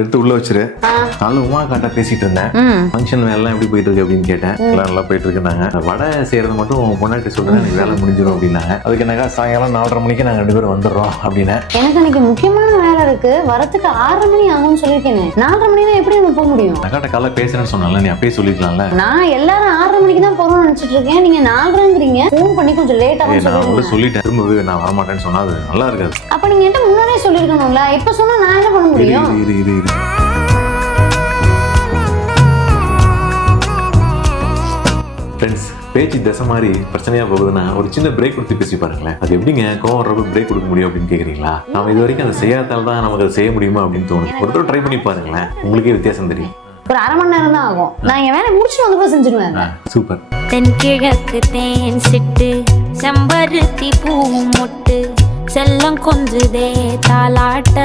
எடுத்து உள்ள வச்சிரு. நானும் உமா காட்ட பேசிட்டு இருந்தேன். ஃபங்க்ஷன் வேலை எப்படி போயிட்டு இருக்கு அப்படின்னு கேட்டேன். எல்லாம் நல்லா போயிட்டு இருக்குனாங்க. வடை செய்யறது மட்டும் பொண்ணாட்டி சொல்றேன், எனக்கு வேலை முடிஞ்சிடும் அப்படின்னாங்க. அதுக்கு என்னக்கா சாயங்காலம் 4:30 மணிக்கு நாங்க 2 பேரும் வந்துடுறோம் அப்படின்னா, எனக்கு இன்னைக்கு முக்கியமான வேலை இருக்கு, வரத்துக்கு 6:30 மணி ஆகும்னு சொல்லிருக்கேன். 4:30 மணினா எப்படி நம்ம போக முடியும்? அக்காட்ட காலைல பேசுறேன்னு சொன்னால நீ அப்பயே சொல்லிக்கலாம்ல. நான் எல்லாரும் 6:30 மணிக்கு தான் போறோம்னு நினைச்சிட்டு இருக்கேன். நீங்க 4:30ங்கிறீங்க. ஃபோன் பண்ணி கொஞ்சம் லேட்டா நான் சொல்லிட்டேன், திரும்பவே நான் வரமாட்டேன்னு சொன்னா அது நல்லா இருக்காது. அப்ப நீங்க என்கிட்ட முன்னாடியே சொல்லிருக்கணும்ல. இப்ப சொன்னா நான் என்ன பண்ண முடியும்? இது ஃப்ரெண்ட்ஸ், பேச்சு தசை மாதிரி பிரச்சனையா போகுதுன்னா ஒரு சின்ன பிரேக் கொடுத்து பேசி பாருங்களேன். அது எப்படிங்க கோவம் வர்றப்ப பிரேக் கொடுக்க முடியும் அப்படின்னு கேக்குறீங்களா? நாம இது வரைக்கும் அதை செய்யாதால தான் நமக்கு அதை செய்ய முடியுமா அப்படின்னு தோணும். ஒரு தடவை ட்ரை பண்ணி பாருங்களேன், உங்களுக்கே வித்தியாசம் தெரியும். ஒரு 1/2 மணி நேரம் தான் ஆகும். நான் என் வேலை முடிச்சு வந்து செஞ்சிருவேன். சூப்பர். தென்கிழக்கு தேன் சிட்டு செம்பருத்தி பூ மொட்டு செல்லம் கொஞ்சுதே தாலாட்ட